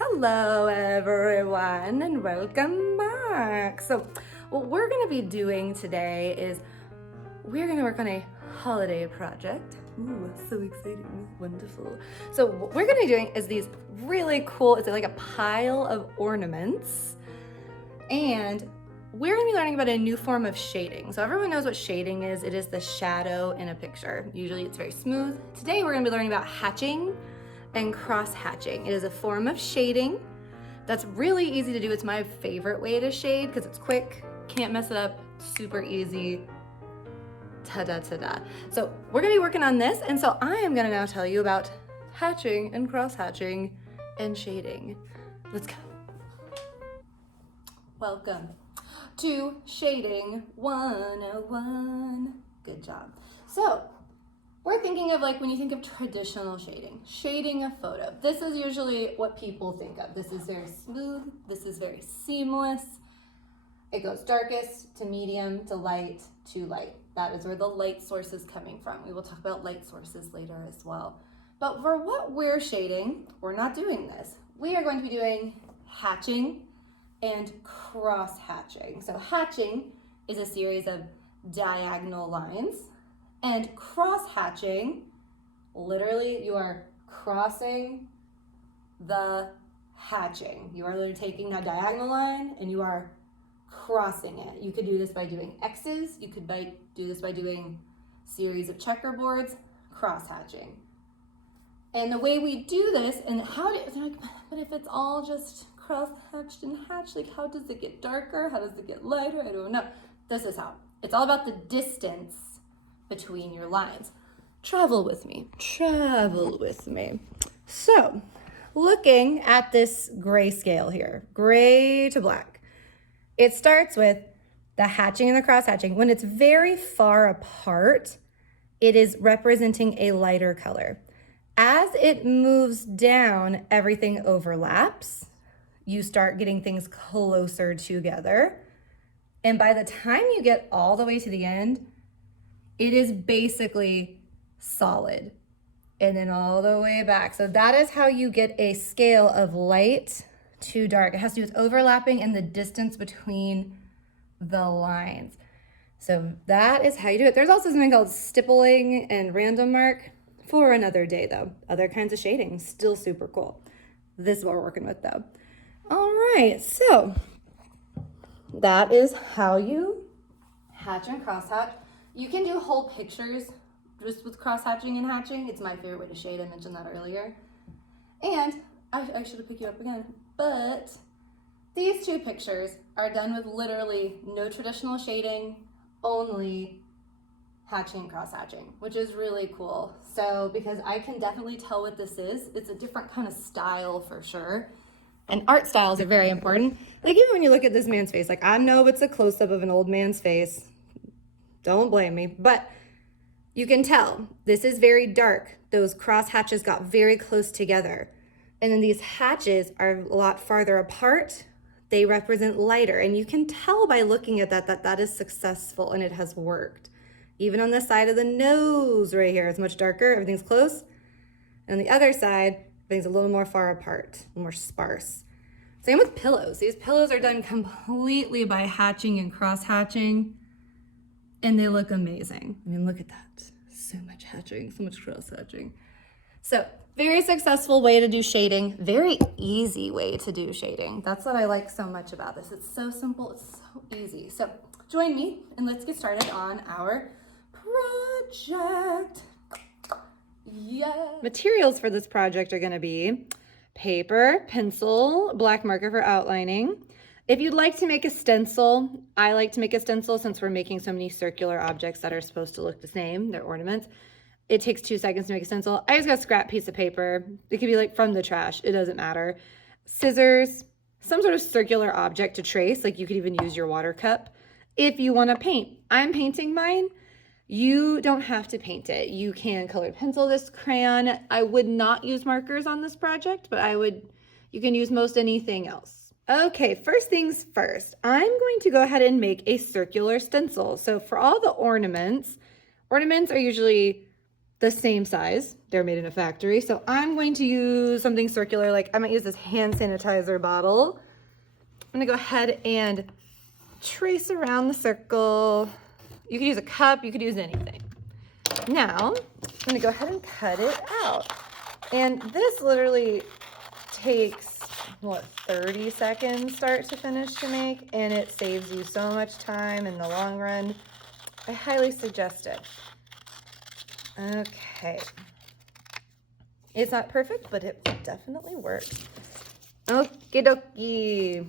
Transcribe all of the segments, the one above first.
Hello everyone and welcome back. So what we're going to be doing today is we're going to work on a holiday project. Ooh, so exciting, wonderful. So what we're going to be doing is these really cool, it's like a pile of ornaments, and we're going to be learning about a new form of shading. So everyone knows what shading is. It is the shadow in a picture. Usually it's very smooth. Today we're going to be learning about hatching and cross hatching. It is a form of shading that's really easy to do. It's my favorite way to shade because it's quick, can't mess it up, super easy. Ta-da-ta-da. So we're gonna be working on this, and so I am gonna now tell you about hatching and cross hatching and shading. Let's go. Welcome to Shading 101. Good job. So we're thinking of, like, when you think of traditional shading a photo. This is usually what people think of. This is very smooth, this is very seamless. It goes darkest to medium to light to light. That is where the light source is coming from. We will talk about light sources later as well. But for what we're shading, we're not doing this. We are going to be doing hatching and cross hatching. So hatching is a series of diagonal lines. And cross hatching, literally you are crossing the hatching. You are literally taking that diagonal line and you are crossing it. You could do this by doing X's. You could do this by doing series of checkerboards, cross hatching. And the way we do this, and they're like, but if it's all just cross hatched and hatched, like how does it get darker? How does it get lighter? I don't know. This is how. It's all about the distance between your lines. Travel with me. So, looking at this gray scale here, gray to black, it starts with the hatching and the cross hatching. When it's very far apart, it is representing a lighter color. As it moves down, everything overlaps. You start getting things closer together. And by the time you get all the way to the end, it is basically solid. And then all the way back. So that is how you get a scale of light to dark. It has to do with overlapping and the distance between the lines. So that is how you do it. There's also something called stippling and random mark for another day though. Other kinds of shading, still super cool. This is what we're working with though. All right, so that is how you hatch and cross hatch. You can do whole pictures just with cross hatching and hatching. It's my favorite way to shade. I mentioned that earlier. And I should have picked you up again. But these two pictures are done with literally no traditional shading, only hatching and cross hatching, which is really cool. So, because I can definitely tell what this is. It's a different kind of style for sure. And art styles are very important. Like even when you look at this man's face, like I know it's a close-up of an old man's face. Don't blame me, but you can tell this is very dark. Those cross hatches got very close together. And then these hatches are a lot farther apart. They represent lighter. And you can tell by looking at that is successful and it has worked. Even on the side of the nose right here, it's much darker, everything's close. And on the other side, everything's a little more far apart, more sparse. Same with pillows. These pillows are done completely by hatching and cross hatching. And they look amazing. I mean, look at that. So much hatching, so much cross hatching. So, very successful way to do shading. Very easy way to do shading. That's what I like so much about this. It's so simple, it's so easy. So, join me and let's get started on our project. Yeah. Materials for this project are gonna be paper, pencil, black marker for outlining. If you'd like to make a stencil, I like to make a stencil since we're making so many circular objects that are supposed to look the same, they're ornaments. It takes 2 seconds to make a stencil. I just got a scrap piece of paper. It could be like from the trash, it doesn't matter. Scissors, some sort of circular object to trace, like you could even use your water cup. If you wanna paint, I'm painting mine. You don't have to paint it. You can colored pencil this, crayon. I would not use markers on this project, but you can use most anything else. Okay, first things first, I'm going to go ahead and make a circular stencil. So for all the ornaments are usually the same size. They're made in a factory. So I'm going to use something circular, like I might use this hand sanitizer bottle. I'm gonna go ahead and trace around the circle. You could use a cup, you could use anything. Now, I'm gonna go ahead and cut it out. And this literally takes, what, 30 seconds start to finish to make, and it saves you so much time in the long run. I highly suggest it. Okay. It's not perfect, but it definitely works. Okie dokie.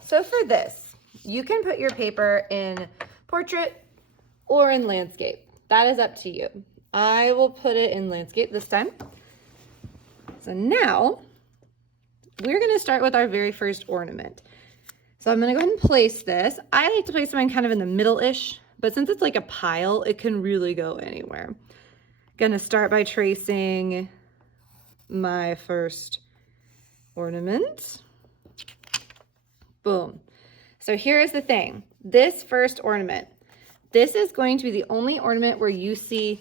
So for this, you can put your paper in portrait or in landscape. That is up to you. I will put it in landscape this time. So now we're going to start with our very first ornament. So I'm going to go ahead and place this. I like to place mine kind of in the middle-ish, but since it's like a pile, it can really go anywhere. Gonna start by tracing my first ornament. Boom. So here's the thing. This first ornament, this is going to be the only ornament where you see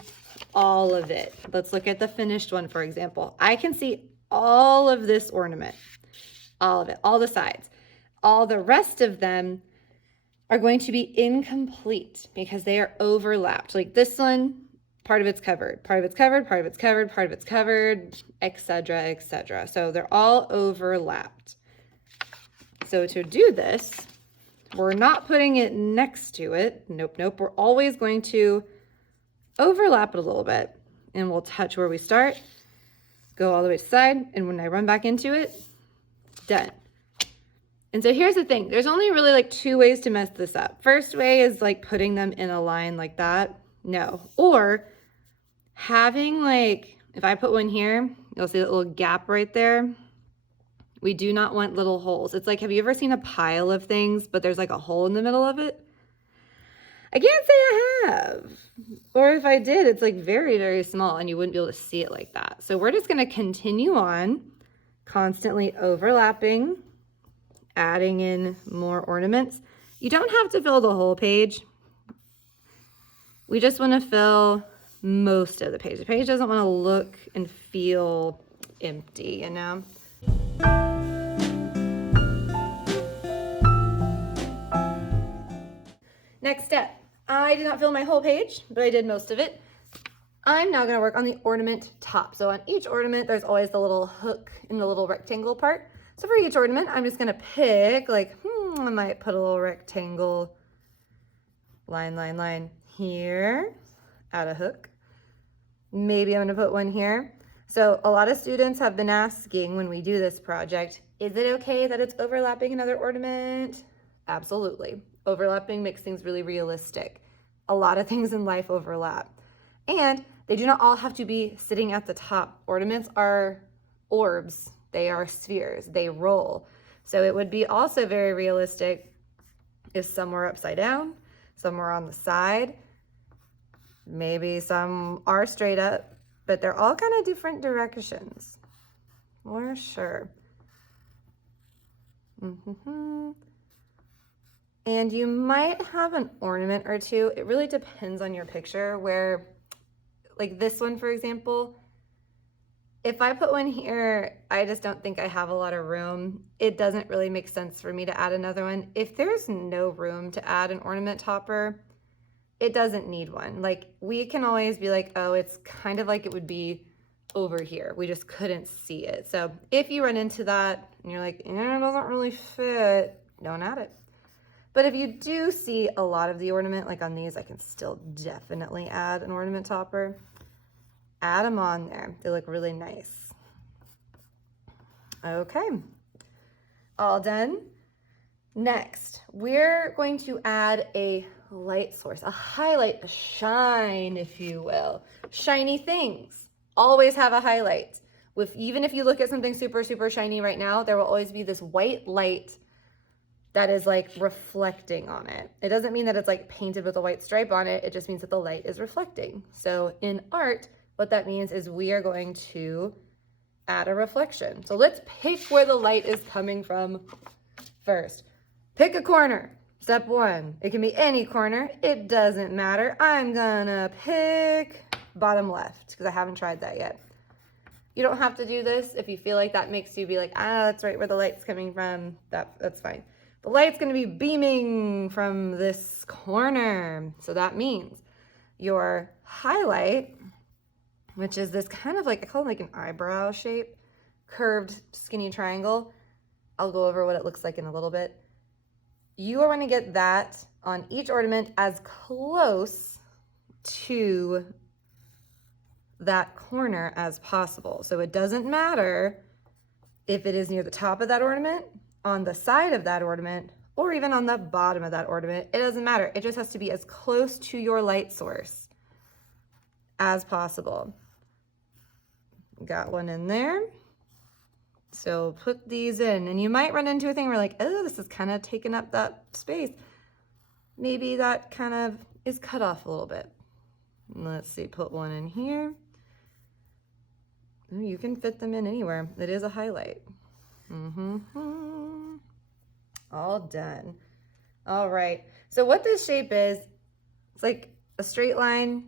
all of it. Let's look at the finished one, for example. I can see all of this ornament, all of it, all the sides. All the rest of them are going to be incomplete because they are overlapped. Like this one, part of it's covered, part of it's covered, part of it's covered, part of it's covered, etc., etc. So they're all overlapped. So to do this, we're not putting it next to it. Nope, nope. We're always going to overlap it a little bit, and we'll touch where we start, go all the way to the side, and when I run back into it, done. And so here's the thing. There's only really like two ways to mess this up. First way is like putting them in a line like that. No. Or having like, if I put one here, you'll see that little gap right there. We do not want little holes. It's like, have you ever seen a pile of things, but there's like a hole in the middle of it? I can't say I have. Or if I did, it's like very, very small and you wouldn't be able to see it like that. So we're just gonna continue on, constantly overlapping, adding in more ornaments. You don't have to fill the whole page. We just want to fill most of the page. The page doesn't want to look and feel empty, you know? Next step. I did not fill my whole page, but I did most of it. I'm now going to work on the ornament top. So on each ornament, there's always the little hook in the little rectangle part. So for each ornament, I'm just going to pick like, I might put a little rectangle line, line, line here, add a hook. Maybe I'm going to put one here. So a lot of students have been asking when we do this project, is it okay that it's overlapping another ornament? Absolutely. Overlapping makes things really realistic. A lot of things in life overlap. And they do not all have to be sitting at the top. Ornaments are orbs. They are spheres. They roll. So it would be also very realistic if some were upside down, some were on the side, maybe some are straight up, but they're all kind of different directions. For sure. And you might have an ornament or two. It really depends on your picture where, like this one, for example, if I put one here, I just don't think I have a lot of room. It doesn't really make sense for me to add another one. If there's no room to add an ornament topper, it doesn't need one. Like we can always be like, oh, it's kind of like it would be over here. We just couldn't see it. So if you run into that and you're like, it doesn't really fit, don't add it. But if you do see a lot of the ornament, like on these, I can still definitely add an ornament topper. Add them on there. They look really nice. Okay, all done. Next, we're going to add a light source, a highlight, a shine, if you will. Shiny things always have a highlight. Even if you look at something super, super shiny right now, there will always be this white light that is like reflecting on it. It doesn't mean that it's like painted with a white stripe on it. It just means that the light is reflecting. So in art, what that means is we are going to add a reflection. So let's pick where the light is coming from first. Pick a corner. Step one. It can be any corner. It doesn't matter. I'm gonna pick bottom left, because I haven't tried that yet. You don't have to do this if you feel like that makes you be like, ah, that's right where the light's coming from. That's fine. The light's going to be beaming from this corner. So that means your highlight, which is this kind of like, I call it like an eyebrow shape, curved skinny triangle. I'll go over what it looks like in a little bit. You are going to get that on each ornament as close to that corner as possible. So it doesn't matter if it is near the top of that ornament, on the side of that ornament, or even on the bottom of that ornament. It doesn't matter. It just has to be as close to your light source as possible. Got one in there. So put these in, and you might run into a thing where like, oh, this is kind of taking up that space. Maybe that kind of is cut off a little bit. Let's see, put one in here. You can fit them in anywhere. It is a highlight. All done. All right. So what this shape is, it's like a straight line,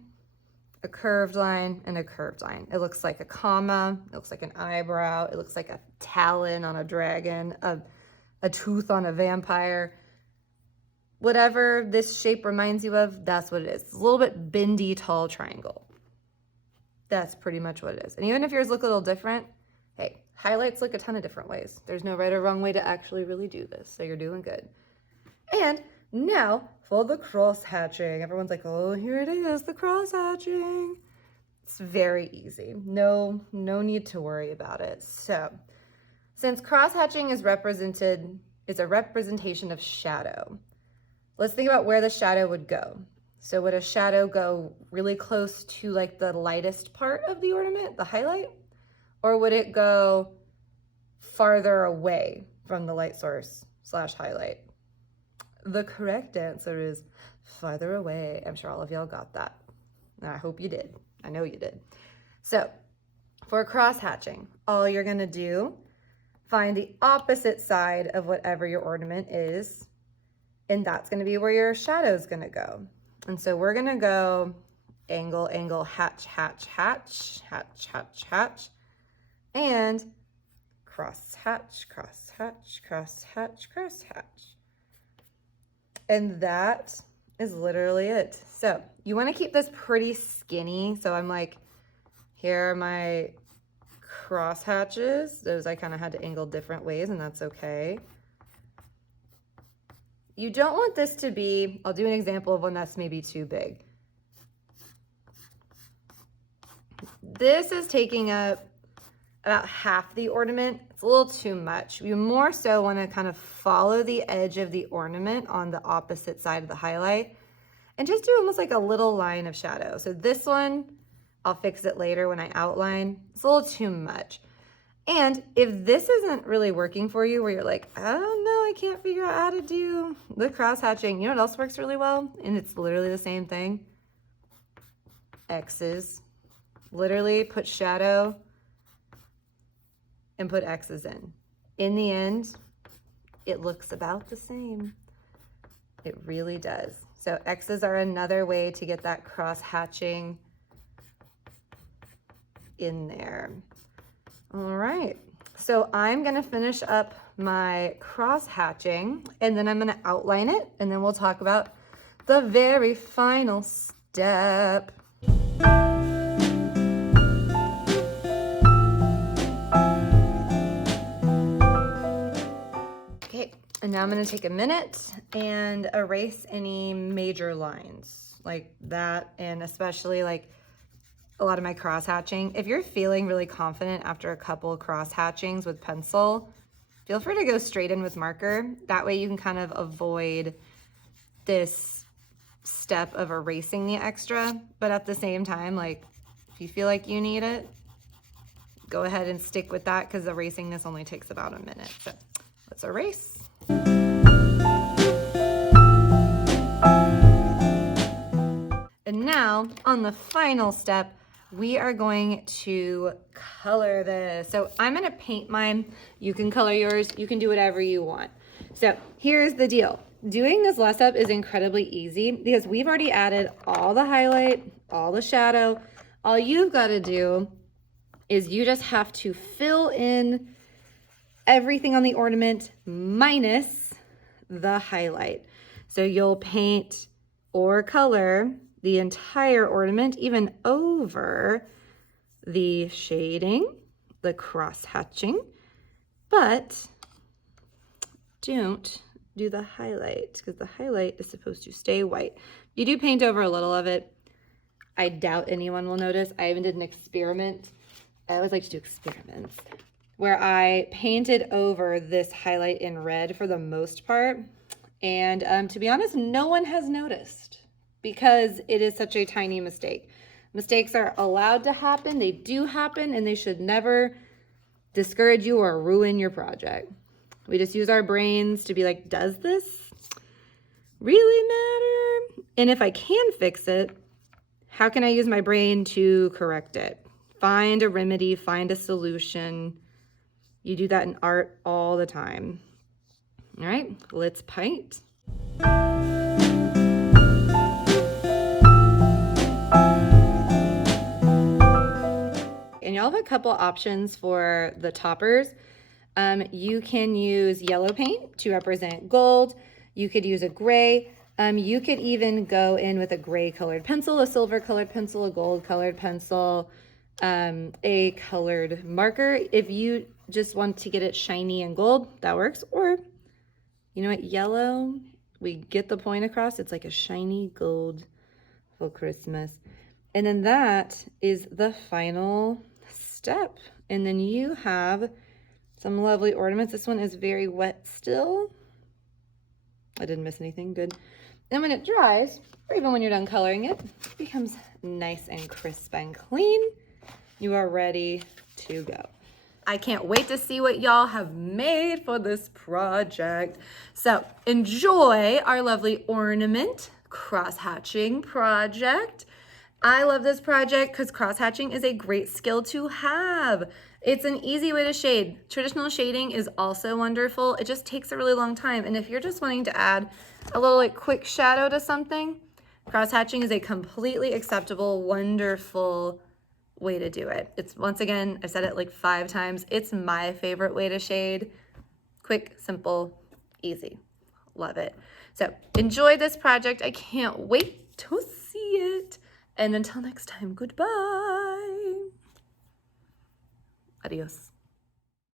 a curved line, and a curved line. It looks like a comma. It looks like an eyebrow. It looks like a talon on a dragon, a tooth on a vampire. Whatever this shape reminds you of, that's what it is. It's a little bit bendy, tall triangle. That's pretty much what it is. And even if yours look a little different, hey, highlights look a ton of different ways. There's no right or wrong way to actually really do this, so you're doing good. And now for the cross hatching. Everyone's like, oh, here it is, the cross hatching. It's very easy. No need to worry about it. So since cross hatching is a representation of shadow, let's think about where the shadow would go. So would a shadow go really close to like the lightest part of the ornament, the highlight? Or would it go farther away from the light source / highlight? The correct answer is farther away. I'm sure all of y'all got that. And I hope you did. I know you did. So for cross hatching, all you're gonna do, find the opposite side of whatever your ornament is, and that's gonna be where your shadow's gonna go. And so we're gonna go angle, angle, hatch, hatch, hatch, hatch, hatch, hatch, and cross hatch, cross hatch, cross hatch, cross hatch. And that is literally it. So you want to keep this pretty skinny. So I'm like, here are my cross hatches. Those I kind of had to angle different ways, and that's okay. You don't want this to be, I'll do an example of one that's maybe too big. This is taking up about half the ornament. It's a little too much. You more so want to kind of follow the edge of the ornament on the opposite side of the highlight and just do almost like a little line of shadow. So this one, I'll fix it later when I outline. It's a little too much. And if this isn't really working for you, where you're like, oh no, I can't figure out how to do the cross hatching, you know what else works really well? And it's literally the same thing. X's. Literally put shadow and put X's in. In the end, it looks about the same. It really does. So X's are another way to get that cross hatching in there. All right, so I'm gonna finish up my cross hatching and then I'm gonna outline it and then we'll talk about the very final step. Okay, and now I'm gonna take a minute and erase any major lines like that, and especially like a lot of my cross hatching. If you're feeling really confident after a couple cross hatchings with pencil, feel free to go straight in with marker. That way you can kind of avoid this step of erasing the extra, but at the same time, like if you feel like you need it, go ahead and stick with that because erasing this only takes about a minute. So let's erase. And now on the final step, we are going to color this. So I'm gonna paint mine. You can color yours. You can do whatever you want. So here's the deal. Doing this last step is incredibly easy because we've already added all the highlight, all the shadow, All you've got to do is you just have to fill in everything on the ornament minus the highlight. So you'll paint or color the entire ornament, even over the shading, the cross hatching, but don't do the highlight because the highlight is supposed to stay white. You do paint over a little of it. I doubt anyone will notice. I even did an experiment. I always like to do experiments where I painted over this highlight in red for the most part. And to be honest, no one has noticed because it is such a tiny mistake. Mistakes are allowed to happen. They do happen, and they should never discourage you or ruin your project. We just use our brains to be like, does this really matter? And if I can fix it, how can I use my brain to correct it? Find a remedy, find a solution. You do that in art all the time. All right, let's paint. And y'all have a couple options for the toppers. You can use yellow paint to represent gold. You could use a gray. You could even go in with a gray colored pencil, a silver colored pencil, a gold colored pencil, a colored marker. If you just want to get it shiny and gold, that works. Or, you know what, yellow, we get the point across. It's like a shiny gold for Christmas. And then that is the final step. And then you have some lovely ornaments. This one is very wet still. I didn't miss anything, good. And when it dries, or even when you're done coloring it, it becomes nice and crisp and clean. You are ready to go. I can't wait to see what y'all have made for this project. So enjoy our lovely ornament cross-hatching project. I love this project because cross-hatching is a great skill to have. It's an easy way to shade. Traditional shading is also wonderful. It just takes a really long time. And if you're just wanting to add a little like quick shadow to something, cross-hatching is a completely acceptable, wonderful way to do it. It's, once again, I've said it like 5 times, it's my favorite way to shade. Quick, simple, easy. Love it. So enjoy this project. I can't wait to see it. And until next time, goodbye. Adios.